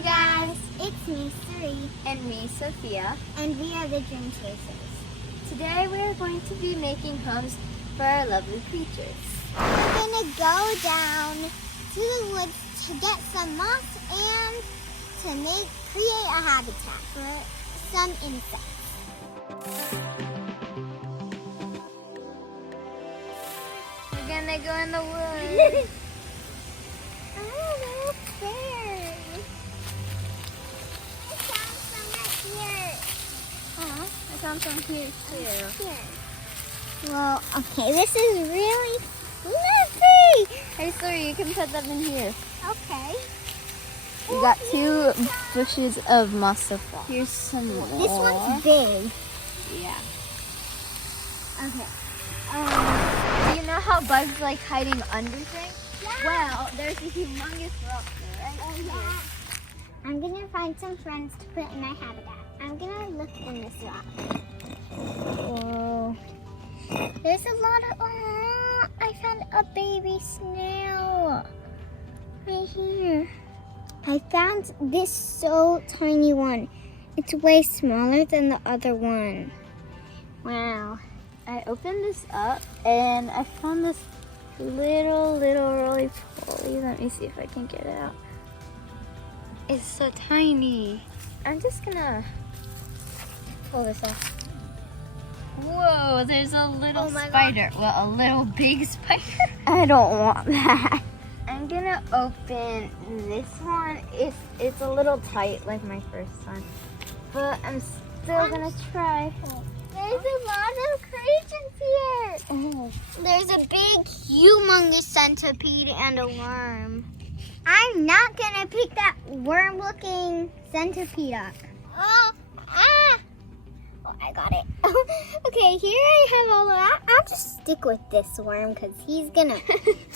Hi guys, it's me, Suri, And me, Sophia. and we are the Dream Chasers. Today we are going to be making homes for our lovely creatures. We're gonna go down to the woods to get some moss and to create a habitat for some insects. We're gonna go in the woods. Oh, little bear! I found some right here. I found some here too. Here. Well, okay, this is really fluffy. Hey, sorry, you can put them in here. Okay. We got 2 bushes of moss so far. Here's some more. This one's big. Yeah. Okay. Do you know how bugs like hiding under things? Yeah. Well, there's a humongous rock there, right? Oh, yeah. I'm gonna find some friends to put in my habitat. I'm gonna look in this rock. Whoa. There's a lot of. Oh, I found a baby snail right here. I found this so tiny one. It's way smaller than the other one. Wow. I opened this up and I found this little roly-poly. Let me see if I can get it out. It's so tiny. I'm just gonna pull this off. Whoa, there's a little Oh my spider. Well, a little big spider. I don't want that. I'm gonna open this one. It's a little tight like my first one, but I'm still gonna try. There's a lot of creatures here. Oh. There's a big, humongous centipede and a worm. I'm not gonna pick that worm-looking centipede up. Oh, I got it. Okay, here I have all of that. I'll just stick with this worm because he's gonna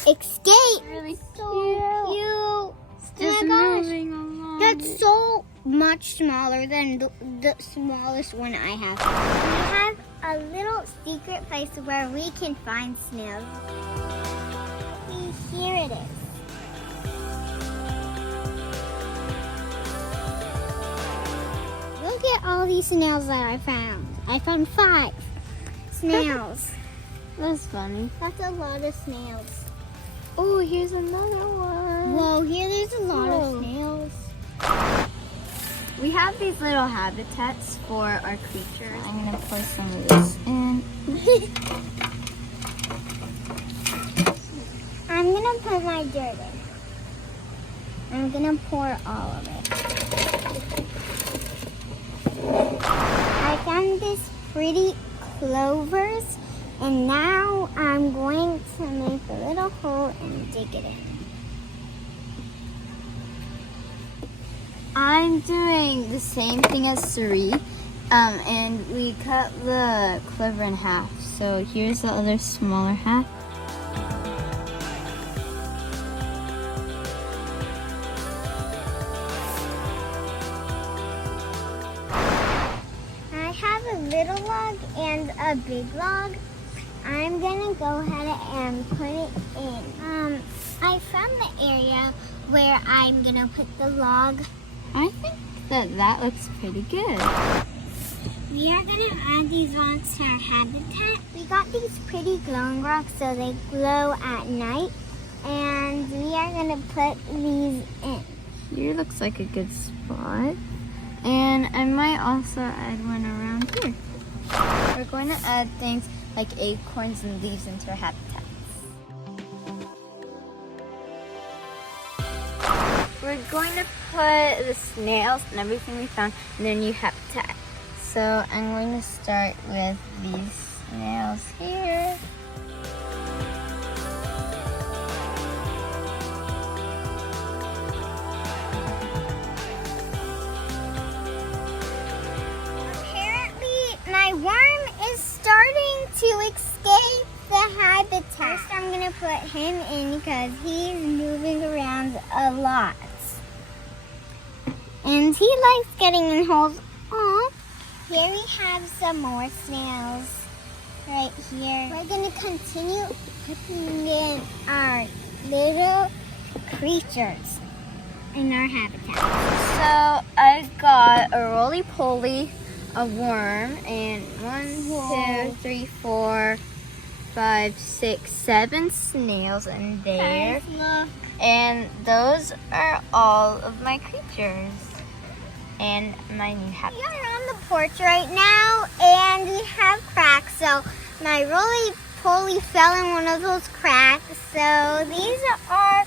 escape. Really So cute. cute. Just Oh my gosh. moving along. That's so much smaller than the smallest one I have. We have a little secret place where we can find snails. See, here it is. Look at all these snails that I found. I found 5 snails. That's funny. That's a lot of snails. Oh, here's another one. Whoa, here there's a lot Whoa. of snails. We have these little habitats for our creatures. I'm gonna pour some of this in. I'm gonna put my dirt in. I'm gonna pour all of it. I found this pretty clovers, and now I'm going to make a little hole and dig it in. I'm doing the same thing as Suri, and we cut the clover in half. So here's the other smaller half. I have a little log and a big log. I'm gonna go ahead and put it in. I found the area where I'm gonna put the log. I think that looks pretty good. We are gonna add these rocks to our habitat. We got these pretty glowing rocks so they glow at night, and we are gonna put these in. Here looks like a good spot. And I might also add one around here. We're going to add things like acorns and leaves into our habitats. We're going to put the snails and everything we found in their new habitat. So I'm going to start with these snails here. Apparently, my worm is starting to escape the habitat. First, I'm gonna put him in because he's moving around a lot. And he likes getting in holes. Aw. Here we have some more snails right here. We're gonna continue putting in our little creatures in our habitat. So I got a roly-poly, a worm, and 1, 2, 3, 4, 5, 6, 7 snails in there. Guys, look. And those are all of my creatures. And my new habitat. We are on the porch right now, and we have cracks. So my roly-poly fell in one of those cracks. So these are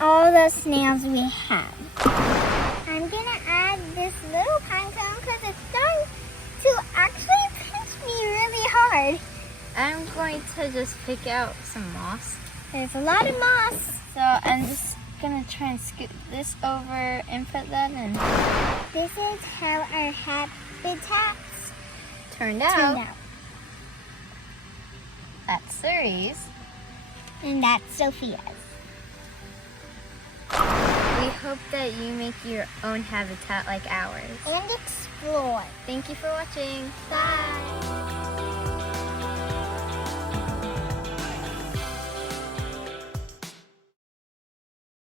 all the snails we have. I'm gonna add this little pine cone because it's starting to actually pinch me really hard. I'm going to just pick out some moss. There's a lot of moss. So I'm just gonna try and scoot this over and put that in. This is how our habitats Turned turned out. out. That's Suri's. And that's Sophia's. We hope that you make your own habitat like ours. And explore. Thank you for watching. Bye.